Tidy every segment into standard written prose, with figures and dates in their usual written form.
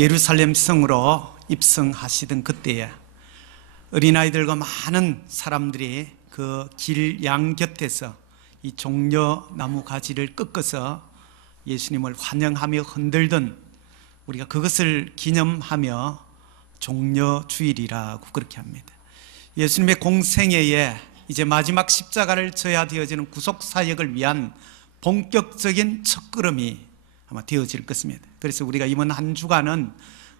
예루살렘 성으로 입성하시던 그때에 어린아이들과 많은 사람들이 그 길 양 곁에서 이 종려나무 가지를 꺾어서 예수님을 환영하며 흔들던, 우리가 그것을 기념하며 종려주일이라고 그렇게 합니다. 예수님의 공생애에 이제 마지막 십자가를 져야 되어지는 구속사역을 위한 본격적인 첫걸음이 아마 되어질 것입니다. 그래서 우리가 이번 한 주간은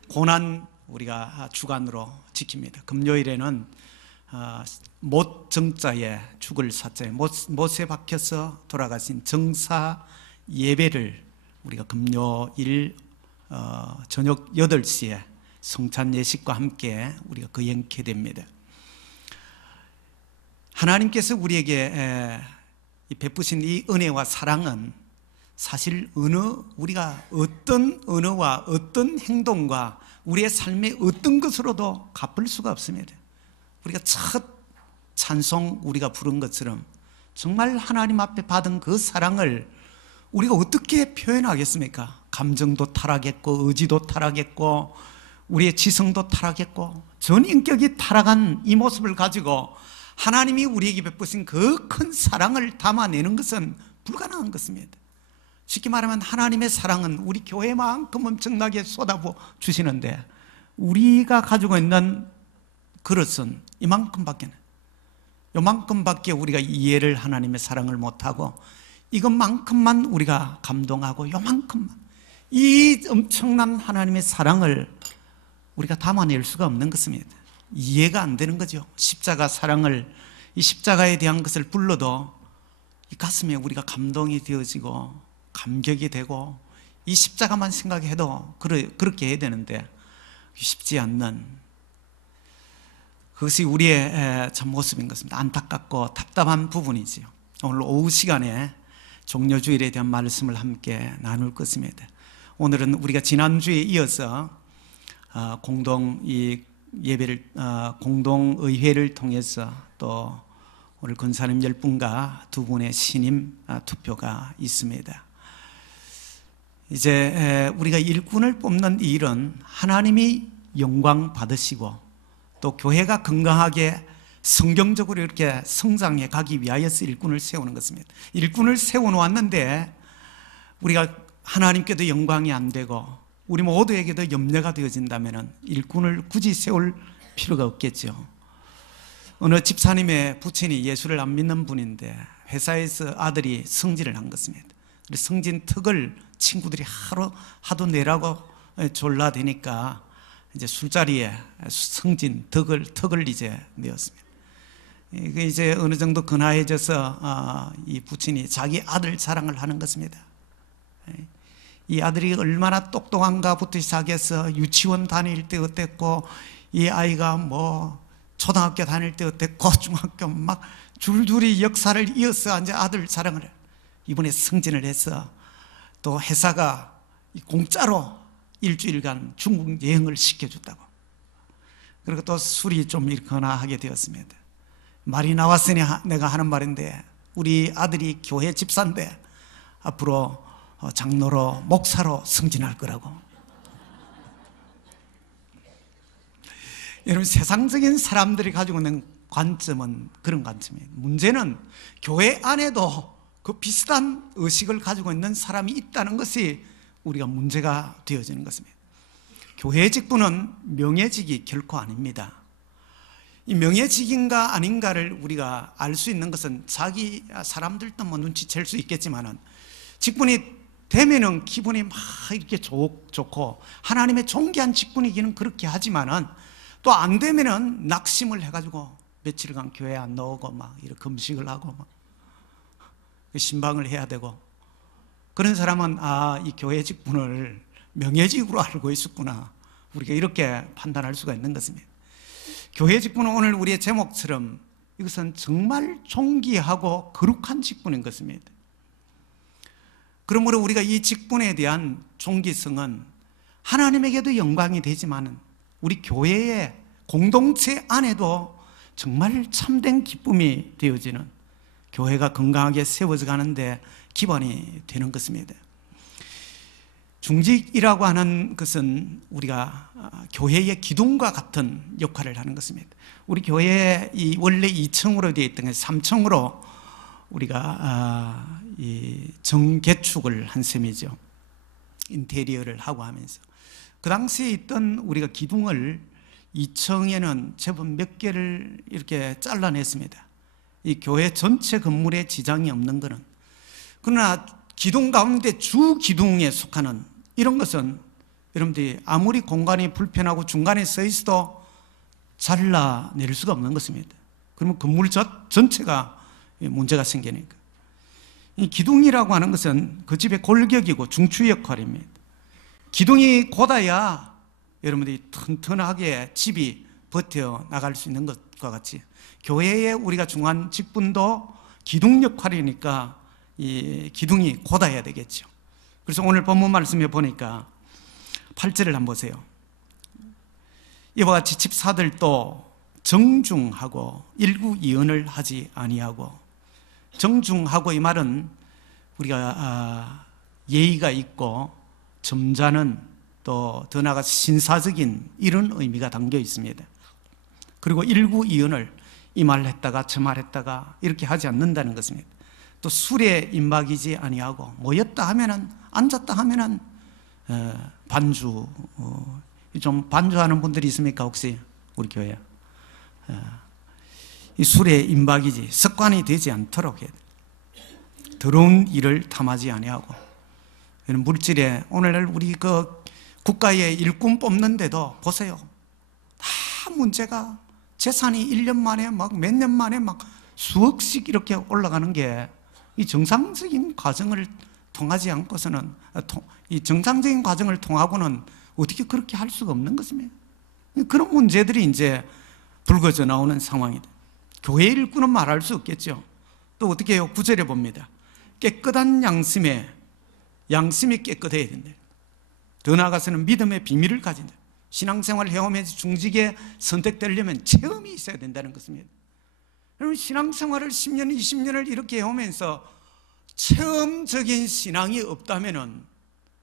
고난 우리가 주간으로 지킵니다. 금요일에는 못 정자에 죽을 사자에 못에 박혀서 돌아가신 정사 예배를 우리가 금요일 저녁 8시에 성찬 예식과 함께 우리가 거행케 됩니다. 하나님께서 우리에게 베푸신 이 은혜와 사랑은 사실 우리가 어떤 언어와 어떤 행동과 우리의 삶의 어떤 것으로도 갚을 수가 없습니다. 우리가 첫 찬송 우리가 부른 것처럼 정말 하나님 앞에 받은 그 사랑을 우리가 어떻게 표현하겠습니까? 감정도 타락했고 의지도 타락했고 우리의 지성도 타락했고 전 인격이 타락한 이 모습을 가지고 하나님이 우리에게 베푸신 그 큰 사랑을 담아내는 것은 불가능한 것입니다. 쉽게 말하면 하나님의 사랑은 우리 교회만큼 엄청나게 쏟아부어 주시는데 우리가 가지고 있는 그릇은 요만큼밖에 우리가 이해를 하나님의 사랑을 못하고 이것만큼만 우리가 감동하고 요만큼만 이 엄청난 하나님의 사랑을 우리가 담아낼 수가 없는 것입니다. 이해가 안 되는 거죠. 십자가 사랑을, 이 십자가에 대한 것을 불러도 이 가슴에 우리가 감동이 되어지고 감격이 되고 이 십자가만 생각해도 그렇게 해야 되는데 쉽지 않는 그것이 우리의 참 모습인 것입니다. 안타깝고 답답한 부분이지요. 오늘 오후 시간에 종려주일에 대한 말씀을 함께 나눌 것입니다. 오늘은 우리가 지난주에 이어서 공동 공동의회를 통해서 또 오늘 권사님 10분과 2분의 신임 투표가 있습니다. 이제 우리가 일꾼을 뽑는 이 일은 하나님이 영광 받으시고 또 교회가 건강하게 성경적으로 이렇게 성장해 가기 위하여서 일꾼을 세우는 것입니다. 일꾼을 세워놓았는데 우리가 하나님께도 영광이 안 되고 우리 모두에게도 염려가 되어진다면 일꾼을 굳이 세울 필요가 없겠죠. 어느 집사님의 부친이 예수를 안 믿는 분인데 회사에서 아들이 승진을 한 것입니다. 승진 턱을 친구들이 하도 내라고 졸라대니까 이제 술자리에 승진 턱을 이제 내었습니다. 이제 어느 정도 근하해져서 이 부친이 자기 아들 자랑을 하는 것입니다. 이 아들이 얼마나 똑똑한가부터 시작해서 유치원 다닐 때 어땠고 이 아이가 뭐 초등학교 다닐 때 어땠고 중학교 막 줄줄이 역사를 이어서 이제 아들 자랑을 해요. 이번에 승진을 해서 또 회사가 공짜로 일주일간 중국 여행을 시켜줬다고. 그리고 또 술이 좀 일거나 하게 되었습니다. 말이 나왔으니 내가 하는 말인데 우리 아들이 교회 집사인데 앞으로 장로로 목사로 승진할 거라고. 여러분, 세상적인 사람들이 가지고 있는 관점은 그런 관점이에요. 문제는 교회 안에도 그 비슷한 의식을 가지고 있는 사람이 있다는 것이 우리가 문제가 되어지는 것입니다. 교회 직분은 명예직이 결코 아닙니다. 이 명예직인가 아닌가를 우리가 알 수 있는 것은 자기 사람들도 뭐 눈치챌 수 있겠지만은 직분이 되면은 기분이 막 이렇게 좋고 하나님의 존귀한 직분이기는 그렇게 하지만은 또 안 되면은 낙심을 해가지고 며칠간 교회 안 나오고 막 이렇게 금식을 하고 막 신방을 해야 되고 그런 사람은 이 교회 직분을 명예직으로 알고 있었구나. 우리가 이렇게 판단할 수가 있는 것입니다. 교회 직분은 오늘 우리의 제목처럼 이것은 정말 존귀하고 거룩한 직분인 것입니다. 그러므로 우리가 이 직분에 대한 존귀성은 하나님에게도 영광이 되지만 우리 교회의 공동체 안에도 정말 참된 기쁨이 되어지는 교회가 건강하게 세워져 가는데 기반이 되는 것입니다. 중직이라고 하는 것은 우리가 교회의 기둥과 같은 역할을 하는 것입니다. 우리 교회 이 원래 2층으로 되어 있던 게 3층으로 우리가 이 정개축을 한 셈이죠. 인테리어를 하고 하면서 그 당시에 있던 우리가 기둥을 2층에는 제법 몇 개를 이렇게 잘라냈습니다. 이 교회 전체 건물에 지장이 없는 것은. 그러나 기둥 가운데 주 기둥에 속하는 이런 것은 여러분들이 아무리 공간이 불편하고 중간에 서 있어도 잘라낼 수가 없는 것입니다. 그러면 건물 전체가 문제가 생기니까. 이 기둥이라고 하는 것은 그 집의 골격이고 중추 역할입니다. 기둥이 곧아야 여러분들이 튼튼하게 집이 버텨 나갈 수 있는 것과 같이 교회에 우리가 중한 직분도 기둥 역할이니까 이 기둥이 곧아야 되겠죠. 그래서 오늘 본문 말씀에 보니까 8절을 한번 보세요. 이와 같이 집사들도 정중하고 일구이언을 하지 아니하고, 정중하고 이 말은 우리가 예의가 있고 점잖은, 또 더 나아가서 신사적인 이런 의미가 담겨 있습니다. 그리고 일구이언을 이 말 했다가 저 말 했다가 이렇게 하지 않는다는 것입니다. 또 술에 임박이지 아니하고, 모였다 하면은 앉았다 하면은 반주, 좀 반주하는 분들이 있습니까 혹시 우리 교회? 이 술에 임박이지, 습관이 되지 않도록 해야 돼. 더러운 일을 탐하지 아니하고. 물질에 오늘날 우리 그 국가의 일꾼 뽑는데도 보세요. 다 문제가 재산이 1년 만에 막 몇 년 만에 막 수억씩 이렇게 올라가는 게 이 정상적인 과정을 통하지 않고서는, 이 정상적인 과정을 통하고는 어떻게 그렇게 할 수가 없는 것입니다. 그런 문제들이 이제 불거져 나오는 상황이다. 교회 일꾼은 말할 수 없겠죠. 또 어떻게 해요? 9절에 봅니다. 깨끗한 양심이 깨끗해야 된다. 더 나아가서는 믿음의 비밀을 가진다. 신앙생활을 해오면서 중직에 선택되려면 체험이 있어야 된다는 것입니다. 여러분, 신앙생활을 10년, 20년을 이렇게 해오면서 체험적인 신앙이 없다면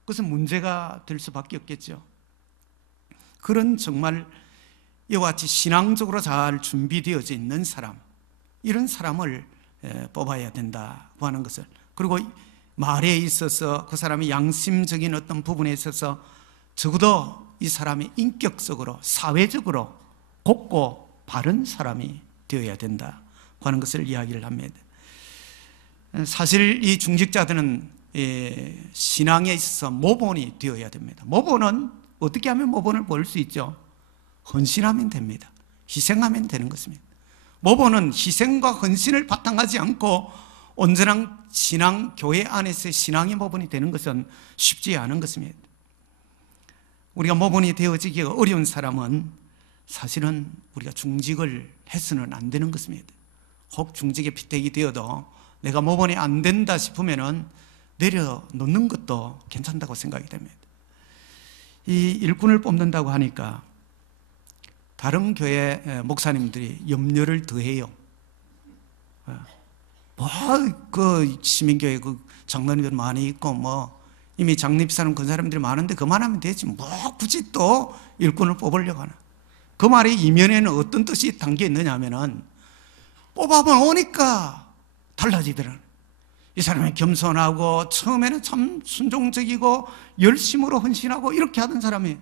그것은 문제가 될 수밖에 없겠죠. 그런 정말 이와 같이 신앙적으로 잘 준비되어져 있는 사람, 이런 사람을 뽑아야 된다고 하는 것을, 그리고 말에 있어서 그 사람의 양심적인 어떤 부분에 있어서 적어도 이 사람이 인격적으로, 사회적으로 곱고 바른 사람이 되어야 된다고 하는 것을 이야기를 합니다. 사실 이 중직자들은 신앙에 있어서 모본이 되어야 됩니다. 모본은 어떻게 하면 모본을 볼 수 있죠? 헌신하면 됩니다. 희생하면 되는 것입니다. 모본은 희생과 헌신을 바탕하지 않고 온전한 신앙, 교회 안에서의 신앙의 모본이 되는 것은 쉽지 않은 것입니다. 우리가 모본이 되어지기가 어려운 사람은 사실은 우리가 중직을 해서는 안 되는 것입니다. 혹 중직에 피택이 되어도 내가 모본이 안 된다 싶으면 내려놓는 것도 괜찮다고 생각이 됩니다. 이 일꾼을 뽑는다고 하니까 다른 교회 목사님들이 염려를 더해요. 그 시민교회 그 장로님들 많이 있고 이미 장립사는 그 사람들이 많은데 그만하면 되지 굳이 또 일꾼을 뽑으려고 하나. 그 말의 이면에는 어떤 뜻이 담겨 있느냐 하면은 뽑아만 오니까 달라지더라고요. 이 사람이 겸손하고 처음에는 참 순종적이고 열심으로 헌신하고 이렇게 하던 사람이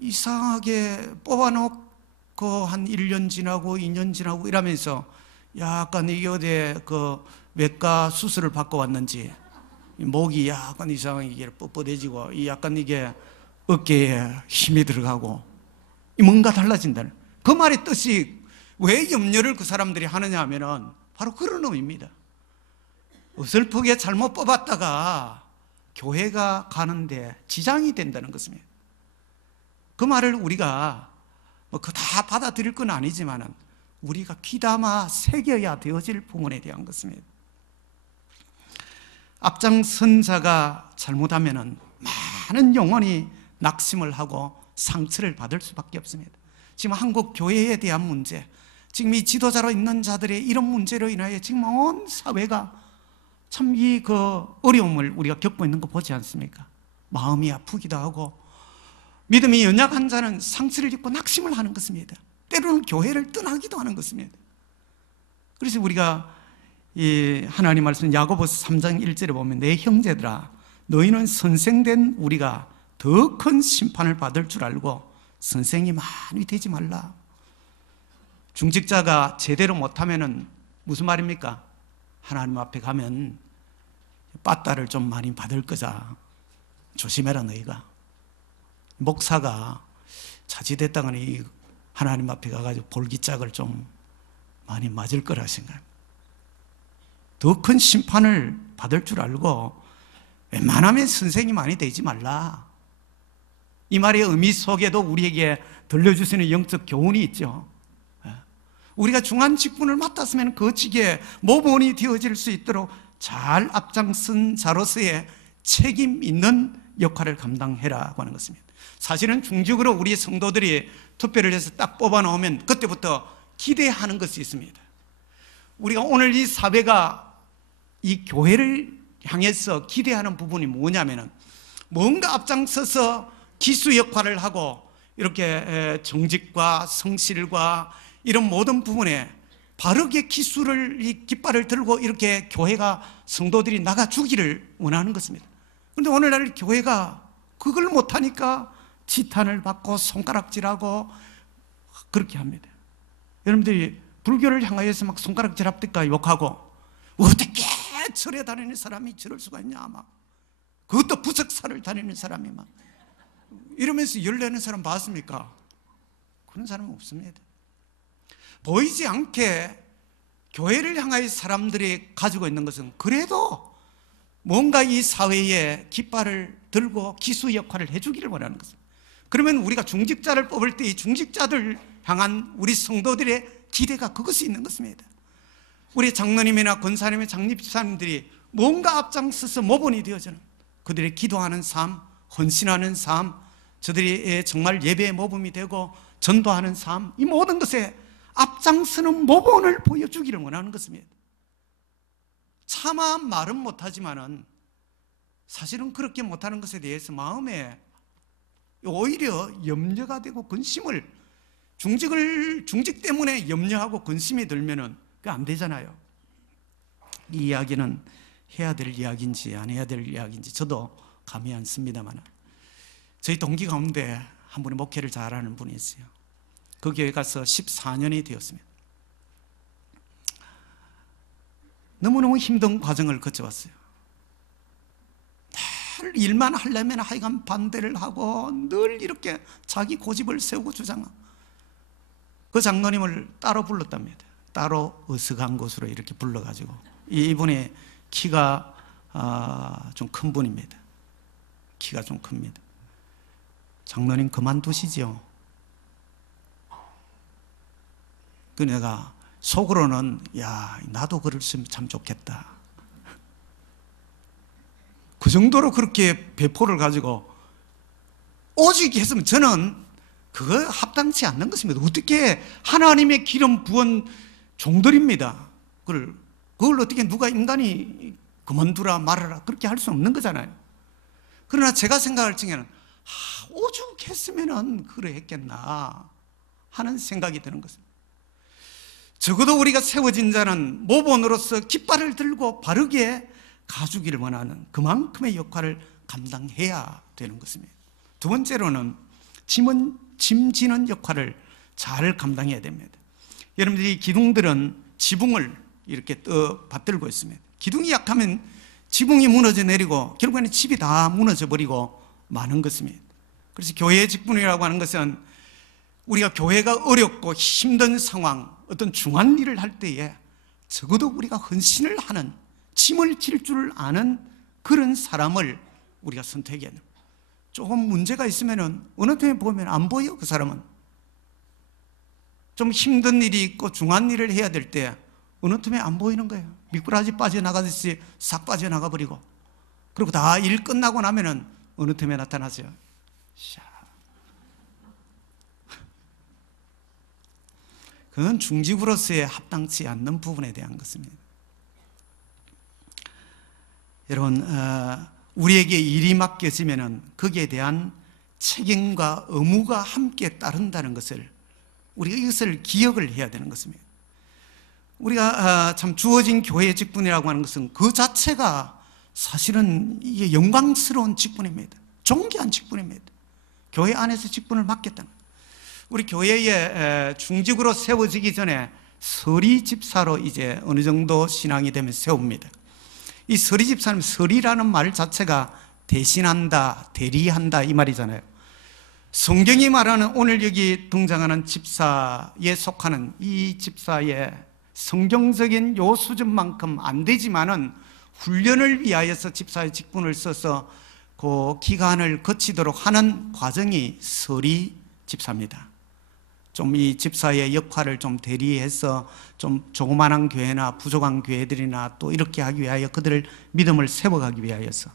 이상하게 뽑아놓고 한 1년 지나고 2년 지나고 이러면서 약간 이게 어디 그 외과 수술을 받고 왔는지 목이 약간 이상하게 뻣뻣해지고 약간 이게 어깨에 힘이 들어가고 뭔가 달라진다는, 그 말의 뜻이 왜 염려를 그 사람들이 하느냐 하면은 바로 그런 의미입니다. 어설프게 잘못 뽑았다가 교회가 가는데 지장이 된다는 것입니다. 그 말을 우리가 그 다 받아들일 건 아니지만은 우리가 귀담아 새겨야 되어질 부분에 대한 것입니다. 앞장선자가 잘못하면은 많은 영혼이 낙심을 하고 상처를 받을 수밖에 없습니다. 지금 한국 교회에 대한 문제, 지금 이 지도자로 있는 자들의 이런 문제로 인하여 지금 온 사회가 참 이 그 어려움을 우리가 겪고 있는 거 보지 않습니까? 마음이 아프기도 하고, 믿음이 연약한 자는 상처를 입고 낙심을 하는 것입니다. 때로는 교회를 떠나기도 하는 것입니다. 그래서 우리가 이 하나님 말씀 야고보서 3장 1절에 보면, 내 형제들아 너희는 선생된 우리가 더 큰 심판을 받을 줄 알고 선생이 많이 되지 말라. 중직자가 제대로 못하면은 무슨 말입니까? 하나님 앞에 가면 빠따를 좀 많이 받을 거자. 조심해라 너희가. 목사가 자칫했다가는 하나님 앞에 가가지고 볼기짝을 좀 많이 맞을 거라 생각합니다. 더 큰 심판을 받을 줄 알고 웬만하면 선생이 많이 되지 말라. 이 말의 의미 속에도 우리에게 들려줄 수 있는 영적 교훈이 있죠. 우리가 중한 직분을 맡았으면 그 직에 모범이 되어질 수 있도록 잘 앞장선 자로서의 책임 있는 역할을 감당해라고 하는 것입니다. 사실은 중직으로 우리 성도들이 투표를 해서 딱 뽑아 놓으면 그때부터 기대하는 것이 있습니다. 우리가 오늘 이 사회가 이 교회를 향해서 기대하는 부분이 뭐냐면은, 뭔가 앞장서서 기수 역할을 하고 이렇게 정직과 성실과 이런 모든 부분에 바르게 기수를, 이 깃발을 들고 이렇게 교회가, 성도들이 나가주기를 원하는 것입니다. 그런데 오늘날 교회가 그걸 못하니까 지탄을 받고 손가락질하고 그렇게 합니다. 여러분들이 불교를 향하여서 막 손가락질 합니까? 욕하고, 어떻게 절에 다니는 사람이 저럴 수가 있냐, 막 그것도 부석사를 다니는 사람이 막 이러면서 열내는 사람 봤습니까? 그런 사람은 없습니다. 보이지 않게 교회를 향하여 사람들이 가지고 있는 것은 그래도 뭔가 이 사회에 깃발을 들고 기수 역할을 해주기를 원하는 것입니다. 그러면 우리가 중직자를 뽑을 때 이 중직자들 향한 우리 성도들의 기대가 그것이 있는 것입니다. 우리 장로님이나 권사님의 장립사님들이 뭔가 앞장서서 모범이 되어주는, 그들의 기도하는 삶, 헌신하는 삶, 저들이 정말 예배의 모범이 되고 전도하는 삶, 이 모든 것에 앞장서는 모범을 보여주기를 원하는 것입니다. 차마 말은 못하지만은 사실은 그렇게 못하는 것에 대해서 마음에 오히려 염려가 되고 근심을, 중직 때문에 염려하고 근심이 들면은 그게 안 되잖아요. 이 이야기는 해야 될 이야기인지 안 해야 될 이야기인지 저도 감이 안 씁니다만, 저희 동기 가운데 한 분이 목회를 잘하는 분이 있어요. 그 교회 가서 14년이 되었습니다. 너무너무 힘든 과정을 거쳐왔어요. 늘 일만 하려면 하여간 반대를 하고 늘 이렇게 자기 고집을 세우고 주장하고, 그 장로님을 따로 불렀답니다. 따로 어색한 곳으로 이렇게 불러가지고, 이분이 키가 좀 큰 분입니다. 키가 좀 큽니다. 장로님 그만두시죠. 그 내가 속으로는, 야, 나도 그랬으면 참 좋겠다. 그 정도로 그렇게 배포를 가지고 오직 했으면 저는 그거 합당치 않는 것입니다. 어떻게 하나님의 기름 부은 종들입니다. 그걸 어떻게 누가 인간이 그만두라 말아라 그렇게 할 수 없는 거잖아요. 그러나 제가 생각할 적에는 오죽했으면 그래 했겠나 하는 생각이 드는 것입니다. 적어도 우리가 세워진 자는 모본으로서 깃발을 들고 바르게 가주기를 원하는 그만큼의 역할을 감당해야 되는 것입니다. 두 번째로는 짐 지는 역할을 잘 감당해야 됩니다. 여러분들이 기둥들은 지붕을 이렇게 받들고 있습니다. 기둥이 약하면 지붕이 무너져 내리고 결국에는 집이 다 무너져 버리고 마는 것입니다. 그래서 교회의 직분이라고 하는 것은 우리가 교회가 어렵고 힘든 상황, 어떤 중한 일을 할 때에 적어도 우리가 헌신을 하는, 짐을 질 줄 아는 그런 사람을 우리가 선택해야 됩니다. 조금 문제가 있으면 어느 틈에 보면 안 보여. 그 사람은 좀 힘든 일이 있고 중한 일을 해야 될 때 어느 틈에 안 보이는 거예요. 미꾸라지 빠져나가듯이 싹 빠져나가 버리고, 그리고 다 일 끝나고 나면은 어느 틈에 나타나세요. 그건 중직으로서의 합당치 않는 부분에 대한 것입니다. 여러분, 우리에게 일이 맡겨지면은 거기에 대한 책임과 의무가 함께 따른다는 것을, 우리가 이것을 기억을 해야 되는 것입니다. 우리가 참 주어진 교회의 직분이라고 하는 것은 그 자체가 사실은 이게 영광스러운 직분입니다. 존귀한 직분입니다. 교회 안에서 직분을 맡겠다는 거예요. 우리 교회에 중직으로 세워지기 전에 서리 집사로 이제 어느 정도 신앙이 되면 세웁니다. 이 서리 집사님, 서리라는 말 자체가 대신한다, 대리한다 이 말이잖아요. 성경이 말하는 오늘 여기 등장하는 집사에 속하는 이 집사의 성경적인 요 수준만큼 안 되지만은 훈련을 위하여서 집사의 직분을 써서 그 기간을 거치도록 하는 과정이 서리 집사입니다. 좀 이 집사의 역할을 좀 대리해서 좀 조그만한 교회나 부족한 교회들이나 또 이렇게 하기 위하여 그들을 믿음을 세워가기 위하여서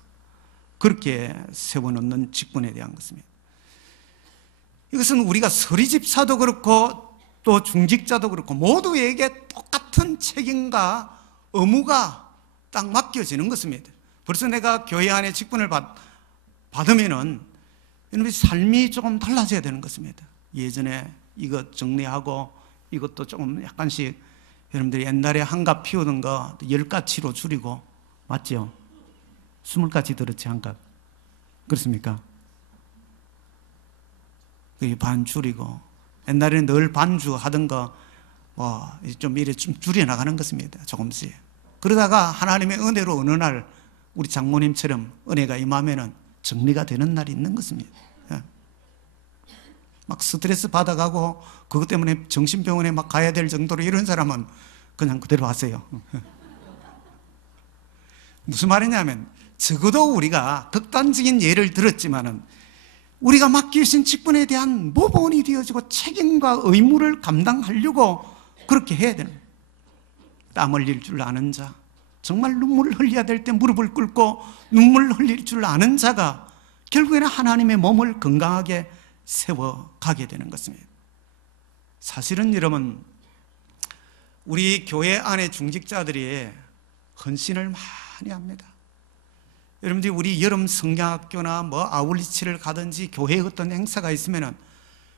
그렇게 세워놓는 직분에 대한 것입니다. 이것은 우리가 서리 집사도 그렇고 또 중직자도 그렇고 모두에게 똑같은 책임과 의무가 딱 맡겨지는 것입니다. 벌써 내가 교회 안에 직분을 받으면은 여러분의 삶이 조금 달라져야 되는 것입니다. 예전에 이것 정리하고 이것도 조금 약간씩 여러분들이 옛날에 한갑 피우던 거 10가지로 줄이고, 맞죠? 20가지 들었지 한갑. 그렇습니까? 그게 반 줄이고, 옛날에는 늘 반주 하던 거 좀 이래 좀 줄여나가는 것입니다. 조금씩. 그러다가 하나님의 은혜로 어느 날 우리 장모님처럼 은혜가 임하면은 정리가 되는 날이 있는 것입니다. 막 스트레스 받아가고 그것 때문에 정신병원에 막 가야 될 정도로 이런 사람은 그냥 그대로 하세요. 무슨 말이냐면 적어도 우리가 극단적인 예를 들었지만은 우리가 맡기신 직분에 대한 모범이 되어지고 책임과 의무를 감당하려고 그렇게 해야 되는, 땀 흘릴 줄 아는 자, 정말 눈물을 흘려야 될 때 무릎을 꿇고 눈물을 흘릴 줄 아는 자가 결국에는 하나님의 몸을 건강하게 세워가게 되는 것입니다. 사실은 여러분, 우리 교회 안에 중직자들이 헌신을 많이 합니다. 여러분들이 우리 여름 성경학교나 아울리치를 가든지 교회에 어떤 행사가 있으면은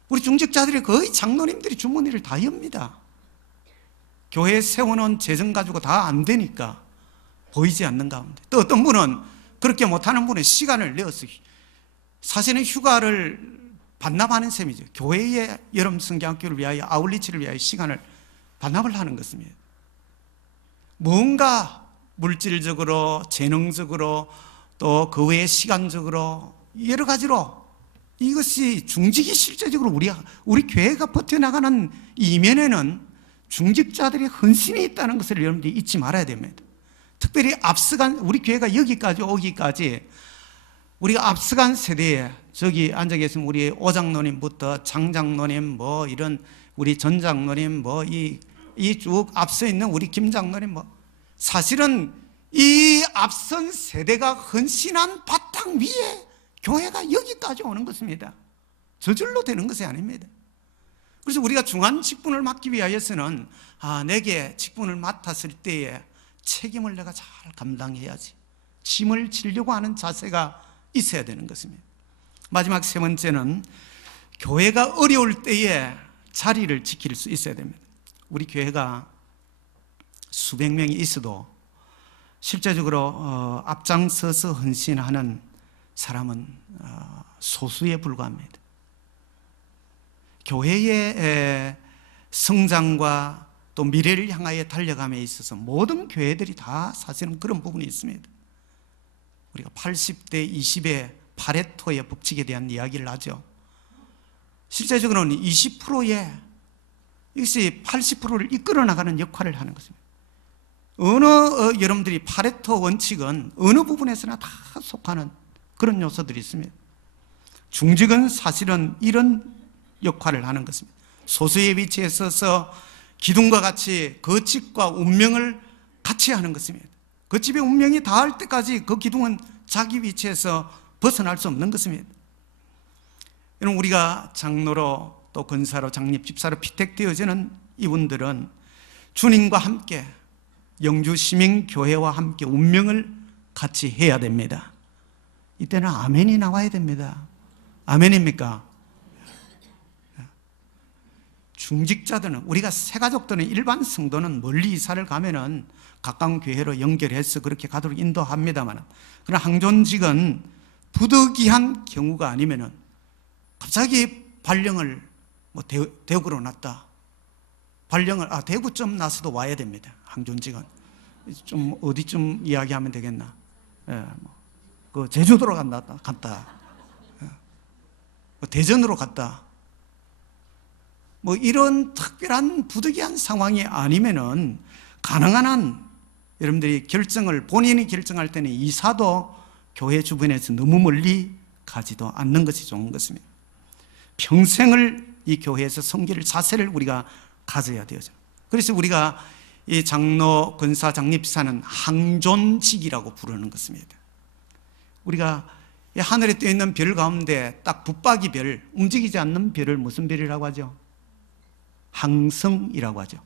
우리 중직자들이 거의 장로님들이 주머니를 다 엽니다. 교회에 세워놓은 재정 가지고 다 안 되니까 보이지 않는 가운데, 또 어떤 분은 그렇게 못하는 분은 시간을 내어서 사실은 휴가를 반납하는 셈이죠. 교회의 여름 성경학교를 위하여, 아울리치를 위하여 시간을 반납을 하는 것입니다. 뭔가 물질적으로, 재능적으로, 또 그 외에 시간적으로 여러 가지로 이것이 중직이 실제적으로 우리 교회가 버텨나가는 이면에는 중직자들의 헌신이 있다는 것을 여러분들이 잊지 말아야 됩니다. 특별히 앞서간 우리 교회가 여기까지 오기까지 우리가 앞서간 세대에 저기 앉아 계신 우리 오장로님부터 장장로님 이런 우리 전장로님 이 쭉 앞서 있는 우리 김장로님 사실은 이 앞선 세대가 헌신한 바탕 위에 교회가 여기까지 오는 것입니다. 저절로 되는 것이 아닙니다. 그래서 우리가 중한 직분을 맡기 위하여서는 내게 직분을 맡았을 때에 책임을 내가 잘 감당해야지, 짐을 지려고 하는 자세가 있어야 되는 것입니다. 마지막 세 번째는 교회가 어려울 때에 자리를 지킬 수 있어야 됩니다. 우리 교회가 수백 명이 있어도 실제적으로 앞장서서 헌신하는 사람은 소수에 불과합니다. 교회의 성장과 또 미래를 향하여 달려감에 있어서 모든 교회들이 다 사실은 그런 부분이 있습니다. 우리가 80대 20의 파레토의 법칙에 대한 이야기를 하죠. 실제적으로는 20%의 이것이 80%를 이끌어 나가는 역할을 하는 것입니다. 여러분들이 파레토 원칙은 어느 부분에서나 다 속하는 그런 요소들이 있습니다. 중직은 사실은 이런 역할을 하는 것입니다. 소수의 위치에 서서 기둥과 같이 그 집과 운명을 같이 하는 것입니다. 그 집의 운명이 닿을 때까지 그 기둥은 자기 위치에서 벗어날 수 없는 것입니다. 여러분, 우리가 장로로 또 권사로 장립 집사로 피택되어지는 이분들은 주님과 함께 영주 시민교회와 함께 운명을 같이 해야 됩니다. 이때는 아멘이 나와야 됩니다. 아멘입니까? 중직자들은, 우리가 새가족들은, 일반 성도는 멀리 이사를 가면은 가까운 교회로 연결해서 그렇게 가도록 인도합니다만, 그러나 항존직은 부득이한 경우가 아니면은 갑자기 발령을 대구로 났다. 발령을, 대구쯤 나서도 와야 됩니다. 항존직은. 좀 어디쯤 이야기하면 되겠나? 그 제주도로 갔다. 대전으로 갔다. 이런 특별한 부득이한 상황이 아니면은 가능한 한 여러분들이 본인이 결정할 때는 이사도 교회 주변에서 너무 멀리 가지도 않는 것이 좋은 것입니다. 평생을 이 교회에서 섬길 자세를 우리가 가져야 되죠. 그래서 우리가 이 장로, 권사, 장립사는 항존직이라고 부르는 것입니다. 우리가 이 하늘에 떠 있는 별 가운데 딱 붙박이 별, 움직이지 않는 별을 무슨 별이라고 하죠? 항성이라고 하죠.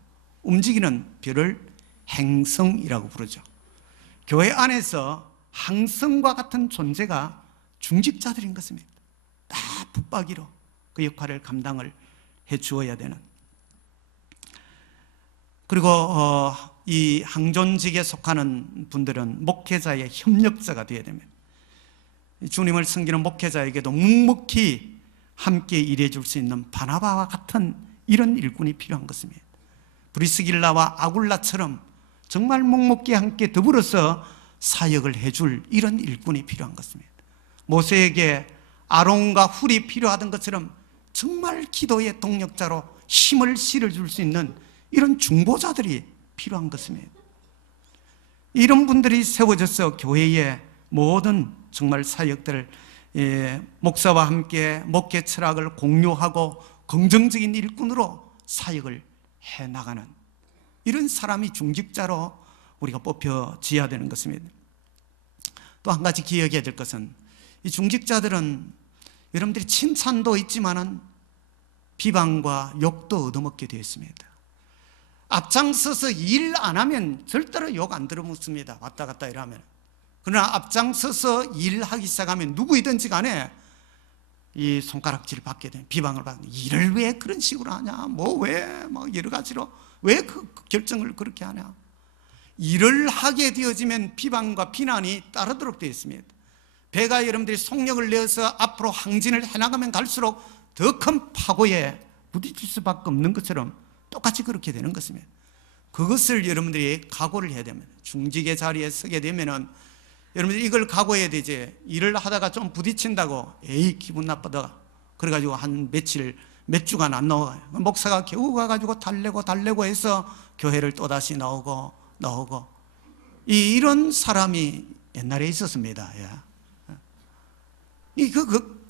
움직이는 별을 행성이라고 부르죠. 교회 안에서 항성과 같은 존재가 중직자들인 것입니다. 다 붙박이로 그 역할을 감당을 해 주어야 되는. 그리고 이 항존직에 속하는 분들은 목회자의 협력자가 되어야 됩니다. 주님을 섬기는 목회자에게도 묵묵히 함께 일해 줄 수 있는 바나바와 같은 이런 일꾼이 필요한 것입니다. 브리스길라와 아굴라처럼 정말 묵묵히 함께 더불어서 사역을 해줄 이런 일꾼이 필요한 것입니다. 모세에게 아론과 훌이 필요하던 것처럼 정말 기도의 동력자로 힘을 실어줄 수 있는 이런 중보자들이 필요한 것입니다. 이런 분들이 세워져서 교회의 모든 정말 사역들을 목사와 함께 목회 철학을 공유하고 긍정적인 일꾼으로 사역을 해나가는 이런 사람이 중직자로 우리가 뽑혀져야 되는 것입니다. 또 한 가지 기억해야 될 것은 이 중직자들은 여러분들이 칭찬도 있지만은 비방과 욕도 얻어먹게 되어 있습니다. 앞장서서 일 안 하면 절대로 욕 안 들어먹습니다. 왔다 갔다 일하면. 그러나 앞장서서 일하기 시작하면 누구이든지 간에 이 손가락질 받게 되는, 비방을 받는, 일을 왜 그런 식으로 하냐, 왜 여러 가지로 왜 그 결정을 그렇게 하냐. 일을 하게 되어지면 비방과 비난이 따르도록 되어 있습니다. 배가 여러분들이 속력을 내어서 앞으로 항진을 해나가면 갈수록 더 큰 파고에 부딪힐 수밖에 없는 것처럼 똑같이 그렇게 되는 것입니다. 그것을 여러분들이 각오를 해야 됩니다. 중직의 자리에 서게 되면은 여러분들이 이걸 각오해야 되지. 일을 하다가 좀 부딪힌다고 기분 나쁘다 그래가지고 한 몇 주간 안 나와요. 목사가 겨우 가가지고 달래고 해서 교회를 또다시 나오고 이런 사람이 옛날에 있었습니다.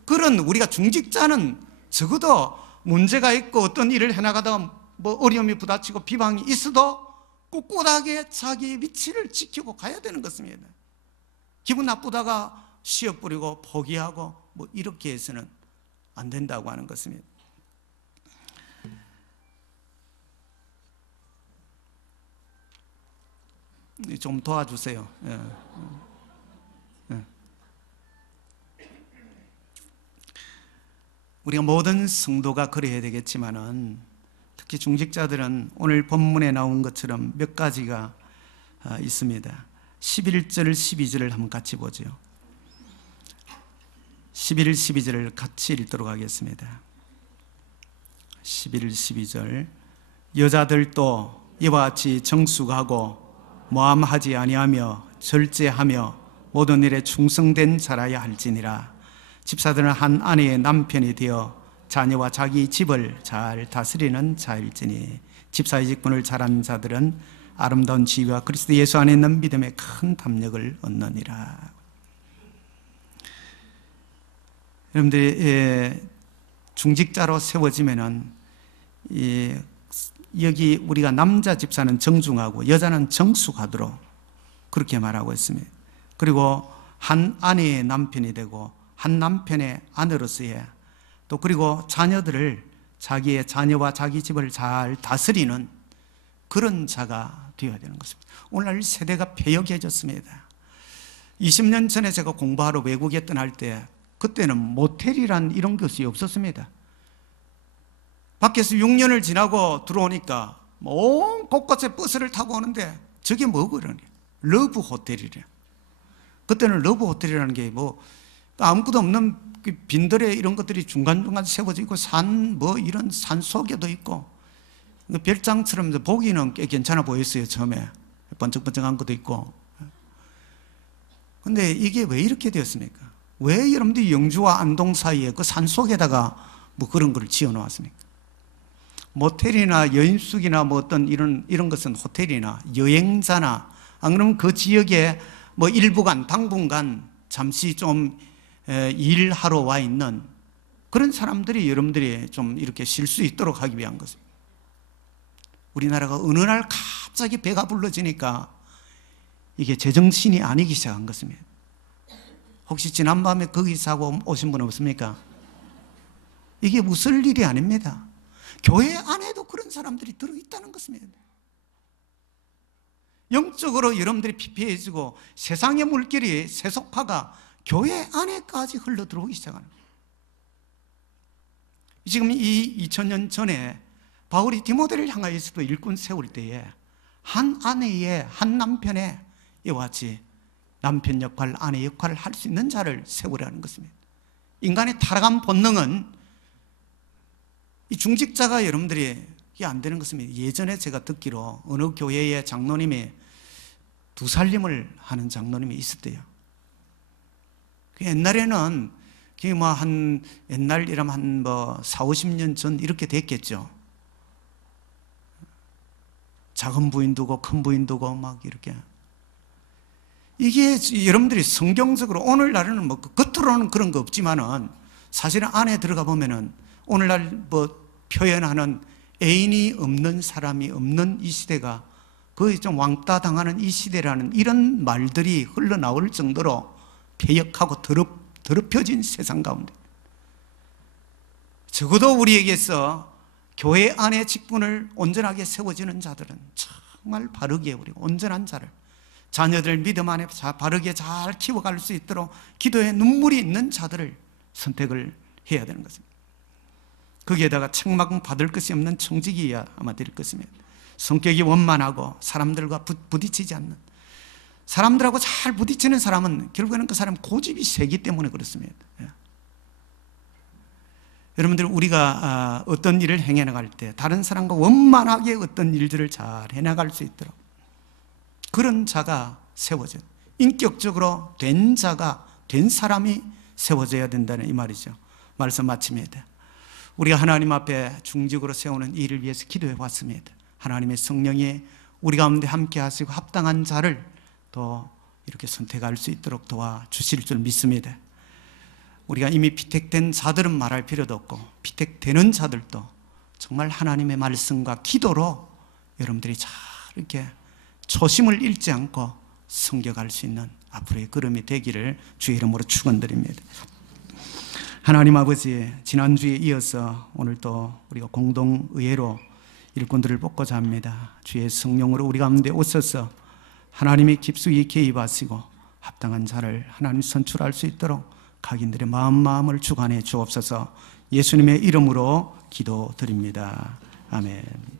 그런 우리가 중직자는 적어도 문제가 있고 어떤 일을 해나가다가 어려움이 부딪히고 비방이 있어도 꿋꿋하게 자기 위치를 지키고 가야 되는 것입니다. 기분 나쁘다가 쉬어버리고 포기하고 이렇게 해서는 안 된다고 하는 것입니다. 좀 도와주세요. 우리가 모든 성도가 그래야 되겠지만은 특히 중직자들은 오늘 본문에 나온 것처럼 몇 가지가 있습니다. 11절, 12절을 한번 같이 보죠. 11, 12절을 같이 읽도록 하겠습니다. 11, 12절. 여자들도 이와 같이 정숙하고 모함하지 아니하며 절제하며 모든 일에 충성된 자라야 할지니라. 집사들은 한 아내의 남편이 되어 자녀와 자기 집을 잘 다스리는 자일지니 집사의 직분을 잘하는 자들은 아름다운 지위와 그리스도 예수 안에 있는 믿음의 큰 담력을 얻느니라. 여러분들이 중직자로 세워지면은 여기 우리가 남자 집사는 정중하고 여자는 정숙하도록 그렇게 말하고 있습니다. 그리고 한 아내의 남편이 되고 한 남편의 아내로서의 또 그리고 자녀들을 자기의 자녀와 자기 집을 잘 다스리는 그런 자가 되어야 되는 것입니다. 오늘날 세대가 패역해졌습니다. 20년 전에 제가 공부하러 외국에 떠날 때 그때는 모텔이란 이런 것이 없었습니다. 밖에서 6년을 지나고 들어오니까 온 곳곳에 버스를 타고 오는데 저게 뭐 그러냐, 러브 호텔이래. 그때는 러브 호텔이라는 게 뭐 아무것도 없는 빈들에 이런 것들이 중간중간 세워져 있고 산 뭐 이런 산 속에도 있고 별장처럼 보기는 꽤 괜찮아 보였어요. 처음에 번쩍번쩍한 것도 있고. 근데 이게 왜 이렇게 되었습니까? 왜 여러분들이 영주와 안동 사이에 그 산 속에다가 뭐 그런 걸 지어 놓았습니까? 모텔이나 여인숙이나 뭐 어떤 이런 것은 호텔이나 여행자나 안 그러면 그 지역에 뭐 일부간 당분간 잠시 좀 일하러 와 있는 그런 사람들이 여러분들이 좀 이렇게 쉴 수 있도록 하기 위한 것입니다. 우리나라가 어느 날 갑자기 배가 불러지니까 이게 제정신이 아니기 시작한 것입니다. 혹시 지난밤에 거기 사고 오신 분 없습니까? 이게 웃을 일이 아닙니다. 교회 안에도 그런 사람들이 들어있다는 것입니다. 영적으로 여러분들이 피폐해지고 세상의 물결이 세속화가 교회 안에까지 흘러 들어오기 시작하는 거예요. 지금 이 2000년 전에 바울이 디모데를 향하여서도 일꾼 세울 때에 한 아내의 한 남편의 이와 같이 남편 역할, 아내 역할을 할 수 있는 자를 세우라는 것입니다. 인간의 타락한 본능은 이 중직자가 여러분들이 이게 안 되는 것입니다. 예전에 제가 듣기로 어느 교회의 장로님이 두 살림을 하는 장로님이 있었대요. 옛날에는 그게 뭐 한 옛날이라면 한 뭐 40, 50년 전 이렇게 됐겠죠. 작은 부인 두고 큰 부인 두고 막 이렇게. 이게 여러분들이 성경적으로 오늘날에는 뭐 겉으로는 그런 거 없지만은 사실은 안에 들어가 보면은 오늘날 뭐 표현하는 애인이 없는 사람이 없는 이 시대가 거의 좀 왕따 당하는 이 시대라는 이런 말들이 흘러나올 정도로 폐역하고 더럽혀진 세상 가운데 적어도 우리에게서 교회 안의 직분을 온전하게 세워지는 자들은 정말 바르게 우리 온전한 자를 자녀들 믿음 안에 바르게 잘 키워갈 수 있도록 기도에 눈물이 있는 자들을 선택을 해야 되는 것입니다. 거기에다가 책망 받을 것이 없는 청직이야 아마 될 것입니다. 성격이 원만하고 사람들과 부딪히지 않는, 사람들하고 잘 부딪히는 사람은 결국에는 그 사람 고집이 세기 때문에 그렇습니다. 여러분들 우리가 어떤 일을 행해나갈 때 다른 사람과 원만하게 어떤 일들을 잘 해나갈 수 있도록 그런 자가 세워져요. 인격적으로 된 자가, 된 사람이 세워져야 된다는 이 말이죠. 말씀 마칩니다. 우리가 하나님 앞에 중직으로 세우는 일을 위해서 기도해 왔습니다. 하나님의 성령이 우리 가운데 함께 하시고 합당한 자를 또 이렇게 선택할 수 있도록 도와주실 줄 믿습니다. 우리가 이미 피택된 자들은 말할 필요도 없고 피택되는 자들도 정말 하나님의 말씀과 기도로 여러분들이 잘 이렇게 초심을 잃지 않고 섬겨갈 수 있는 앞으로의 걸음이 되기를 주의 이름으로 축원드립니다. 하나님 아버지, 지난주에 이어서 오늘 또 우리가 공동의회로 일꾼들을 뽑고자 합니다. 주의 성령으로 우리 가운데 오셔서 하나님이 깊숙이 개입하시고 합당한 자를 하나님 선출할 수 있도록 각인들의 마음을 주관해 주옵소서. 예수님의 이름으로 기도드립니다. 아멘.